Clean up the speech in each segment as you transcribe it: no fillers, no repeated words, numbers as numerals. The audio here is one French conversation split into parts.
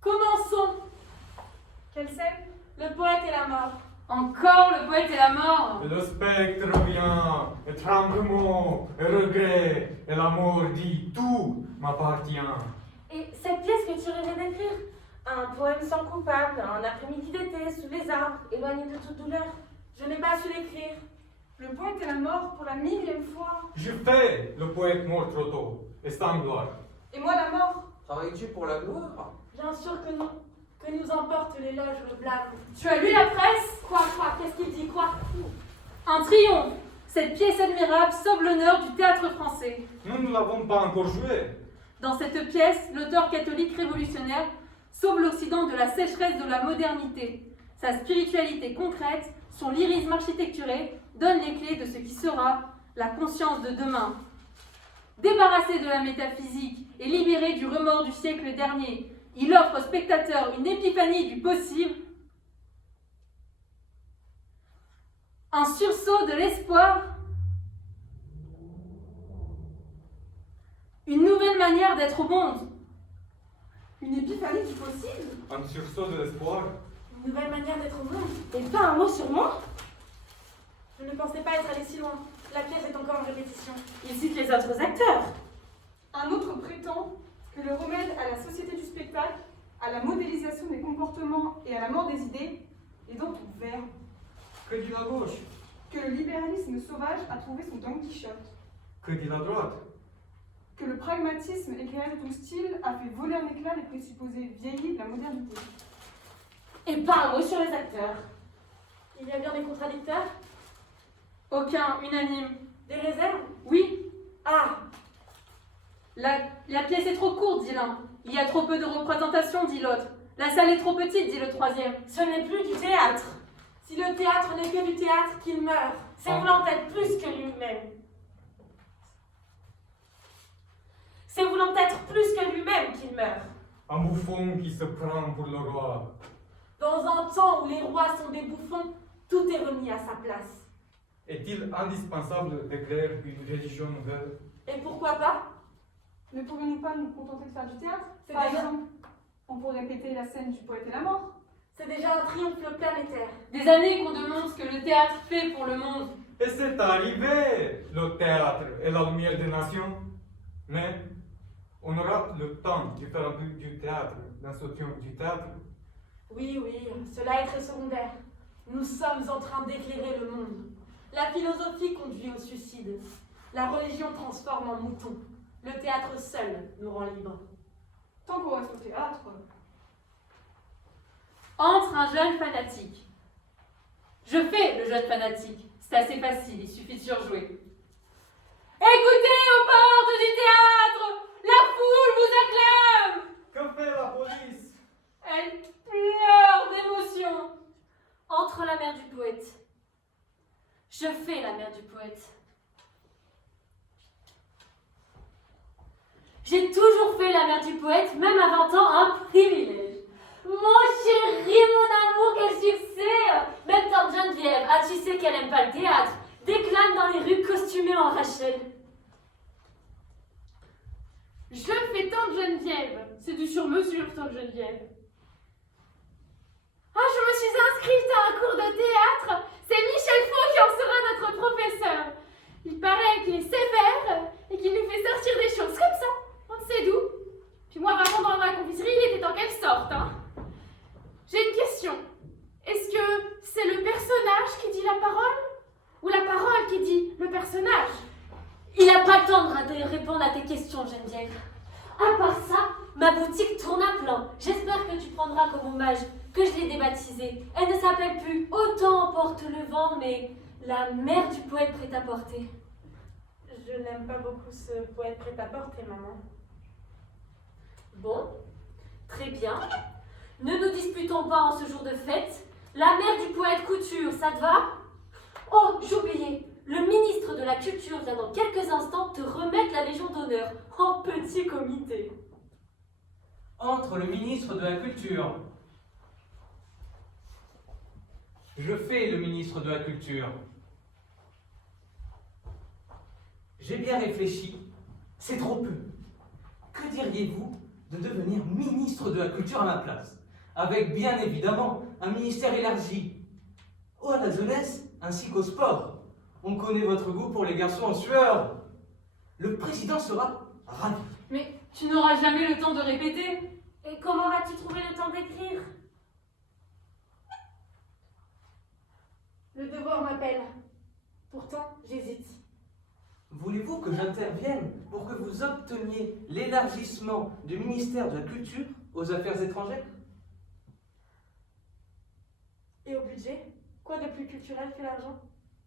Commençons. Quelle scène? Le poète et la mort. Encore le poète et la mort. Et le spectre vient, et tremblement, et regret, et la mort dit tout m'appartient. Et cette pièce que tu rêvais d'écrire, un poème sans coupable, un après-midi d'été, sous les arbres, éloigné de toute douleur. Je n'ai pas su l'écrire. Le poète et la mort pour la 1000e fois. Je fais le poète mort trop tôt, et sans gloire. Et moi la mort. Travailles-tu pour la gloire? Bien sûr que non. Que nous emporte l'éloge ou le blâme. Tu as lu la presse? Quoi? Qu'est-ce qu'il dit? Quoi? Un triomphe. Cette pièce admirable sauve l'honneur du théâtre français. Nous ne l'avons pas encore joué. Dans cette pièce, l'auteur catholique révolutionnaire sauve l'Occident de la sécheresse de la modernité. Sa spiritualité concrète, son lyrisme architecturé donnent les clés de ce qui sera la conscience de demain. Débarrassé de la métaphysique et libéré du remords du siècle dernier, il offre au spectateur une épiphanie du possible, un sursaut de l'espoir, une nouvelle manière d'être au monde. Une épiphanie du possible. Un sursaut de l'espoir. Une nouvelle manière d'être au monde. Et pas un mot sur moi? Je ne pensais pas être allé si loin. La pièce est encore en répétition. Il cite les autres acteurs. Un autre prétend que le remède à la société du spectacle, à la modélisation des comportements et à la mort des idées est dans ton verbe. Que dit la gauche? Que le libéralisme sauvage a trouvé son Don Quichotte. Que dit la droite? Que le pragmatisme éclairé de ton style a fait voler en éclats les présupposés vieillis de la modernité. Et pas un mot sur les acteurs. Il y a bien des contradicteurs? Aucun, unanime. Des réserves? Oui. Ah! La pièce est trop courte, dit l'un. Il y a trop peu de représentation, dit l'autre. La salle est trop petite, dit le troisième. Ce n'est plus du théâtre. Si le théâtre n'est que du théâtre, qu'il meurt. C'est voulant être plus que lui-même. C'est voulant être plus que lui-même qu'il meurt. Un bouffon qui se prend pour le roi. Dans un temps où les rois sont des bouffons, tout est remis à sa place. Est-il indispensable d'écrire une religion nouvelle? Et pourquoi pas? Ne pourrions-nous pas nous contenter de faire du théâtre? C'est Par déjà- exemple, on pourrait répéter la scène du poète et la mort. C'est déjà un triomphe planétaire. Des années qu'on demande ce que le théâtre fait pour le monde. Et c'est arrivé, le théâtre et la lumière des nations. Mais on aura le temps de faire un peu du théâtre, d'instruction du théâtre. Oui, cela est très secondaire. Nous sommes en train d'éclairer le monde. La philosophie conduit au suicide. La religion transforme en mouton. Le théâtre seul nous rend libres. Tant qu'on reste au théâtre. Entre un jeune fanatique. Je fais le jeune fanatique. C'est assez facile, il suffit de surjouer. Écoutez aux portes du théâtre! La foule vous acclame! Que fait la police? Elle pleure d'émotion. Entre la mère du poète. Je fais la mère du poète. J'ai toujours fait la mère du poète, même à 20 ans, un privilège. Mon chéri, mon amour, quel succès! Même tante Geneviève, ah tu sais qu'elle aime pas le théâtre, déclame dans les rues costumée en Rachel. Je fais tante Geneviève. C'est du sur-mesure, tante Geneviève. Ah, je me suis inscrite à un cours de théâtre. C'est Michel Faux qui en sera notre professeur. Il paraît qu'il est sévère et qu'il nous fait sortir des choses comme ça. On ne sait d'où. Puis moi, par contre, dans ma confiserie, il était en quelle sorte, hein? J'ai une question. Est-ce que c'est le personnage qui dit la parole? Ou la parole qui dit le personnage? Il n'a pas le temps de répondre à tes questions, Geneviève. À part ça, ma boutique tourne à plein. J'espère que tu prendras comme hommage que je l'ai débaptisée. Elle ne s'appelle plus Autant emporte le vent, mais la mère du poète prêt-à-porter. Je n'aime pas beaucoup ce poète prêt-à-porter, maman. Bon, très bien. Ne nous disputons pas en ce jour de fête. La mère du poète Couture, ça te va? Oh, j'oubliais. Le ministre de la Culture vient dans quelques instants te remettre la Légion d'honneur en petit comité. Entre le ministre de la Culture. Je fais le ministre de la Culture. J'ai bien réfléchi, c'est trop peu. Que diriez-vous de devenir ministre de la Culture à ma place? Avec bien évidemment un ministère élargi à la jeunesse ainsi qu'au sport. On connaît votre goût pour les garçons en sueur. Le président sera ravi. Mais tu n'auras jamais le temps de répéter. Et comment vas-tu trouver le temps d'écrire? Le devoir m'appelle. Pourtant, j'hésite. Voulez-vous que j'intervienne pour que vous obteniez l'élargissement du ministère de la Culture aux Affaires étrangères? Et au budget? Quoi de plus culturel que l'argent?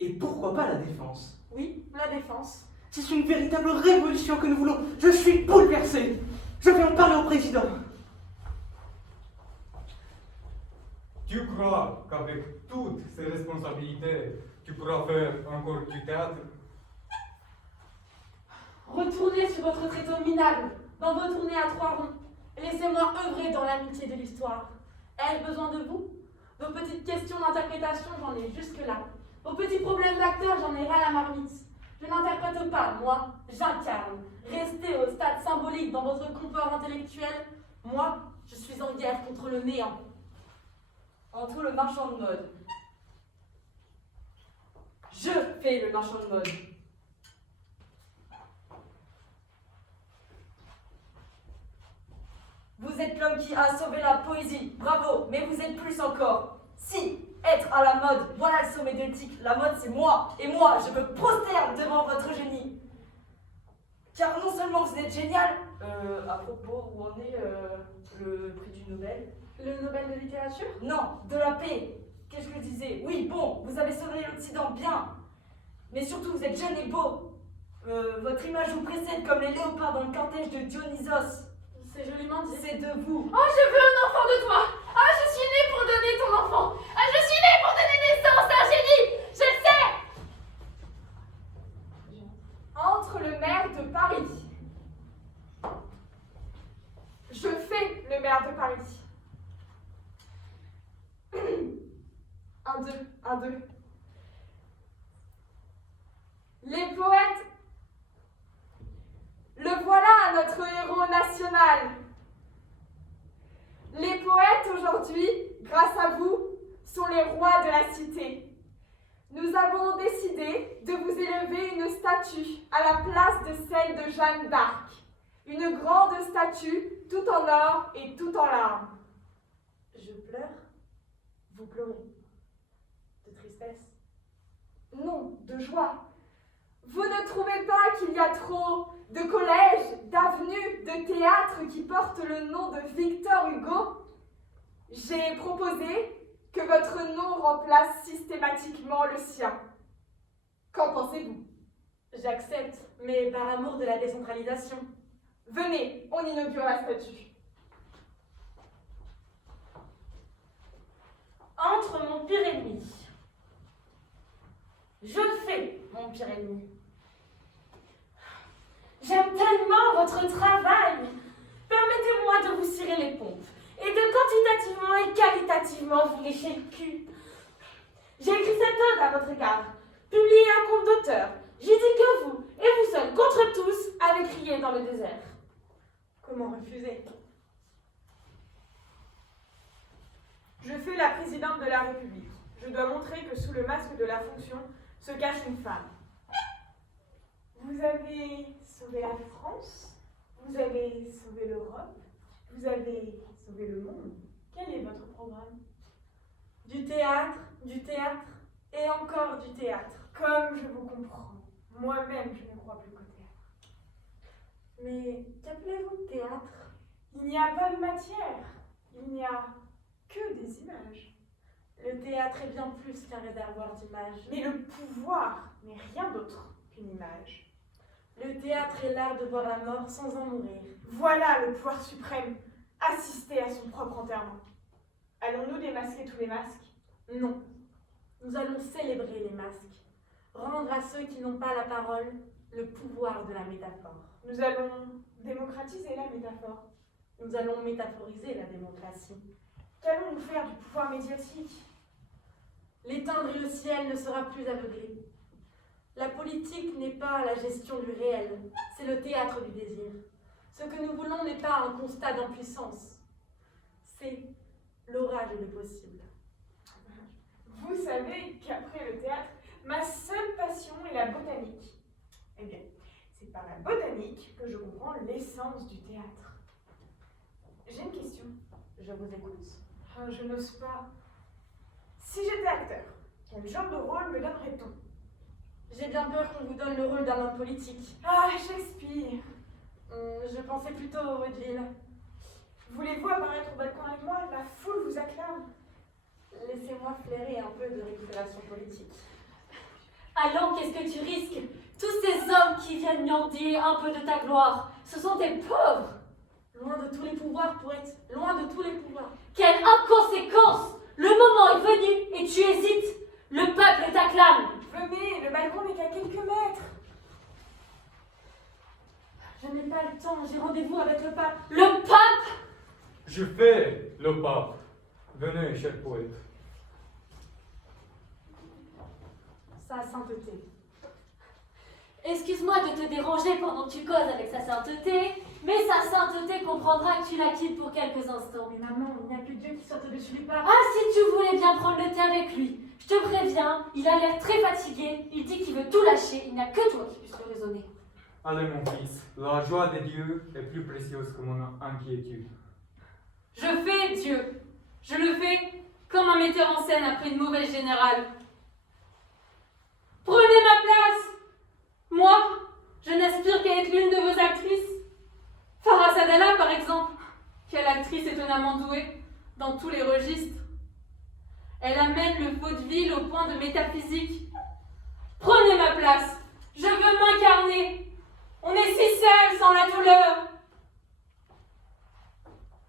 Et pourquoi pas la défense? Oui, la défense. C'est une véritable révolution que nous voulons. Je suis bouleversé. Je vais en parler au président. Tu crois qu'avec toutes ces responsabilités, tu pourras faire encore du théâtre? Retournez sur votre tréteau minable, dans vos tournées à trois ronds, et laissez-moi œuvrer dans l'amitié de l'histoire. Ai-je besoin de vous? Vos petites questions d'interprétation, j'en ai jusque-là. Vos petits problèmes d'acteur, j'en ai ras la marmite. Je n'interprète pas, moi, j'incarne. Restez au stade symbolique dans votre confort intellectuel. Moi, je suis en guerre contre le néant. Entre le marchand de mode. Je fais le marchand de mode. Vous êtes l'homme qui a sauvé la poésie, bravo, mais vous êtes plus encore. Si être à la mode, voilà le sommet de l'éthique, la mode c'est moi, et moi je me prosterne devant votre génie. Car non seulement vous êtes génial, à propos, où en est le prix du Nobel? Le Nobel de littérature? Non, de la paix. Qu'est-ce que je disais? Oui, bon, vous avez sauvé l'Occident, bien. Mais surtout, vous êtes jeune et beau. Votre image vous précède comme les léopards dans le cortège de Dionysos. C'est joliment dit. C'est de vous. Oh, je veux un enfant de toi! Ah, je suis née pour donner ton enfant! Ah, je suis née pour donner naissance à un génie! Je le sais! Entre le maire de Paris. Je fais le maire de Paris. 1, 2, 1, 2. Les poètes. Le voilà, notre héros national. Les poètes aujourd'hui, grâce à vous, sont les rois de la cité. Nous avons décidé de vous élever une statue à la place de celle de Jeanne d'Arc. Une grande statue, tout en or et tout en larmes. Je pleure. Vous pleurez. De tristesse. Non, de joie. Vous ne trouvez pas qu'il y a trop de collèges, d'avenues, de théâtres qui portent le nom de Victor Hugo? J'ai proposé que votre nom remplace systématiquement le sien. Qu'en pensez-vous? J'accepte, mais par amour de la décentralisation. Venez, on inaugure la statue. Entre mon pire ennemi. Je fais mon pire ennemi. J'aime tellement votre travail. Permettez-moi de vous cirer les pompes et de quantitativement et qualitativement vous lécher le cul. J'ai écrit cette ode à votre égard, publié un compte d'auteur. J'y dis que vous, et vous seuls, contre tous, avez crié dans le désert. Comment refuser? Je fais la présidente de la République. Je dois montrer que sous le masque de la fonction se cache une femme. Vous avez sauvé la France, vous avez sauvé l'Europe, vous avez sauvé le monde. Quel est votre programme? Du théâtre et encore du théâtre. Comme je vous comprends. Moi-même, je ne crois plus qu'au théâtre. Mais qu'appelez-vous théâtre? Il n'y a pas de matière. Il n'y a que des images. Le théâtre est bien plus qu'un réservoir d'images. Mais le pouvoir n'est rien d'autre qu'une image. Le théâtre est l'art de voir la mort sans en mourir. Voilà le pouvoir suprême, assister à son propre enterrement. Allons-nous démasquer tous les masques? Non. Nous allons célébrer les masques. Rendre à ceux qui n'ont pas la parole le pouvoir de la métaphore. Nous allons démocratiser la métaphore. Nous allons métaphoriser la démocratie. Qu'allons-nous faire du pouvoir médiatique? L'éteindre et le ciel ne sera plus aveuglé. La politique n'est pas la gestion du réel, c'est le théâtre du désir. Ce que nous voulons n'est pas un constat d'impuissance, c'est l'orage du possible. Vous savez qu'après le théâtre, ma seule passion est la botanique. Eh bien, c'est par la botanique que je comprends l'essence du théâtre. J'ai une question. Je vous écoute. Ah, je n'ose pas. Si j'étais acteur, quel genre de rôle me donnerait-on? J'ai bien peur qu'on vous donne le rôle d'un homme politique. Ah, Shakespeare. Je pensais plutôt au vaudeville. Voulez-vous apparaître au balcon avec moi? La foule vous acclame. Laissez-moi flairer un peu de récupération politique. Allons, qu'est-ce que tu risques? Tous ces hommes qui viennent mendier un peu de ta gloire, ce sont des pauvres. Loin de tous les pouvoirs, poète, loin de tous les pouvoirs. Quelle inconséquence! Le moment est venu et tu hésites. Le peuple t'acclame. Venez, le balcon n'est qu'à quelques mètres. Je n'ai pas le temps, j'ai rendez-vous avec le pape. Le pape! Je fais le pape. Venez, cher poète. Sa sainteté. Excuse-moi de te déranger pendant que tu causes avec sa sainteté, mais sa sainteté comprendra que tu la quittes pour quelques instants. Mais maman, il n'y a que Dieu qui soit au-dessus du pape. Ah, si tu voulais bien prendre le thé avec lui. Je te préviens, il a l'air très fatigué, il dit qu'il veut tout lâcher, il n'y a que toi qui puisses le raisonner. Allez, mon fils, la joie de Dieu est plus précieuse que mon inquiétude. Je fais Dieu. Je le fais comme un metteur en scène après une mauvaise générale. Prenez ma place. Moi, je n'aspire qu'à être l'une de vos actrices. Farah Sadala, par exemple. Quelle actrice étonnamment douée dans tous les registres. Elle amène le vaudeville au point de métaphysique. Prenez ma place. Je veux m'incarner. On est si seuls sans la douleur.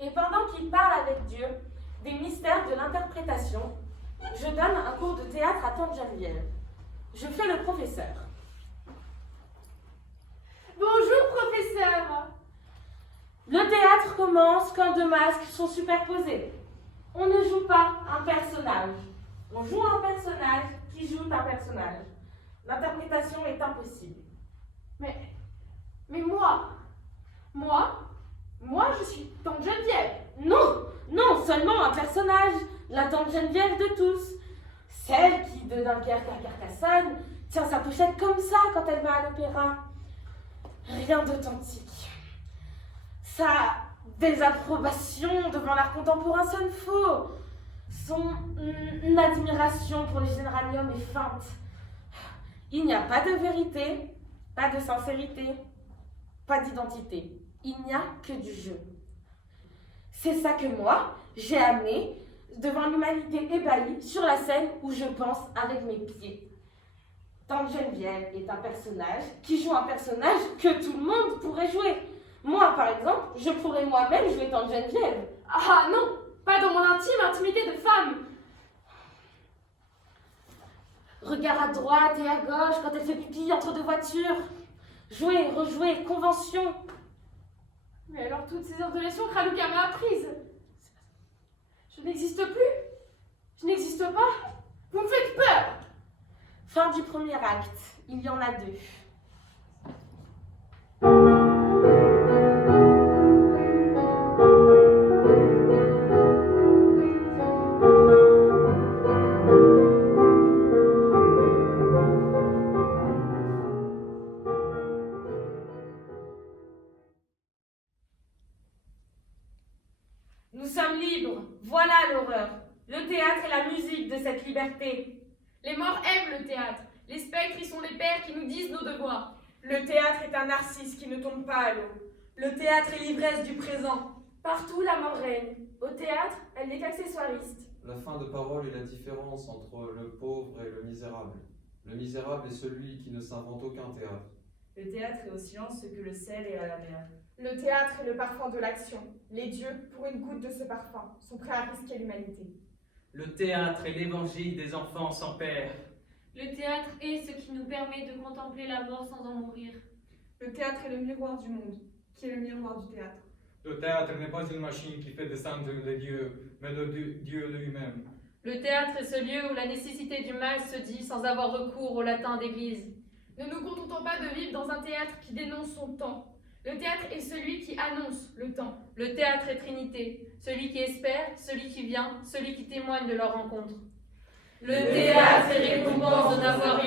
Et pendant qu'il parle avec Dieu des mystères de l'interprétation, je donne un cours de théâtre à Tante Geneviève. Je fais le professeur. Bonjour, professeur. Le théâtre commence quand deux masques sont superposés. On ne joue pas un personnage. On joue un personnage qui joue un personnage. L'interprétation est impossible. Mais moi, je suis Tante Geneviève. Non seulement un personnage, la Tante Geneviève de tous. Celle qui, de Dunkerque à Carcassonne, tient sa pochette comme ça quand elle va à l'opéra. Rien d'authentique. Sa désapprobation devant l'art contemporain sonne faux. Son admiration pour les géraniums est feinte. Il n'y a pas de vérité, pas de sincérité, pas d'identité. Il n'y a que du jeu. C'est ça que moi, j'ai amené devant l'humanité ébahie sur la scène où je pense avec mes pieds. Tante Geneviève est un personnage qui joue un personnage que tout le monde pourrait jouer. Moi, par exemple, je pourrais moi-même jouer Tante Geneviève. Ah non, pas dans mon intimité de femme. Regard à droite et à gauche quand elle fait pipi entre deux voitures. Jouer, rejouer, convention. Mais alors toutes ces ordonnations que Raluca m'a apprises. Je n'existe plus. Je n'existe pas. Vous me faites peur. Fin du premier acte. Il y en a deux. Nous sommes libres. Voilà l'horreur. Le théâtre est la musique de cette liberté. Les morts aiment le théâtre. Les spectres y sont les pères qui nous disent nos devoirs. Le théâtre est un narcisse qui ne tombe pas à l'eau. Le théâtre est l'ivresse du présent. Partout, la mort règne. Au théâtre, elle n'est qu'accessoiriste. La fin de parole est la différence entre le pauvre et le misérable. Le misérable est celui qui ne s'invente aucun théâtre. Le théâtre est au silence ce que le sel est à la mer. Le théâtre est le parfum de l'action. Les dieux, pour une goutte de ce parfum, sont prêts à risquer l'humanité. Le théâtre est l'évangile des enfants sans père. Le théâtre est ce qui nous permet de contempler la mort sans en mourir. Le théâtre est le miroir du monde, qui est le miroir du théâtre. Le théâtre n'est pas une machine qui fait descendre les dieux, mais le Dieu lui-même. Le théâtre est ce lieu où la nécessité du mal se dit sans avoir recours au latin d'église. Ne nous contentons pas de vivre dans un théâtre qui dénonce son temps. Le théâtre est celui qui annonce le temps. Le théâtre est Trinité, celui qui espère, celui qui vient, celui qui témoigne de leur rencontre. Le théâtre est récompense de n'avoir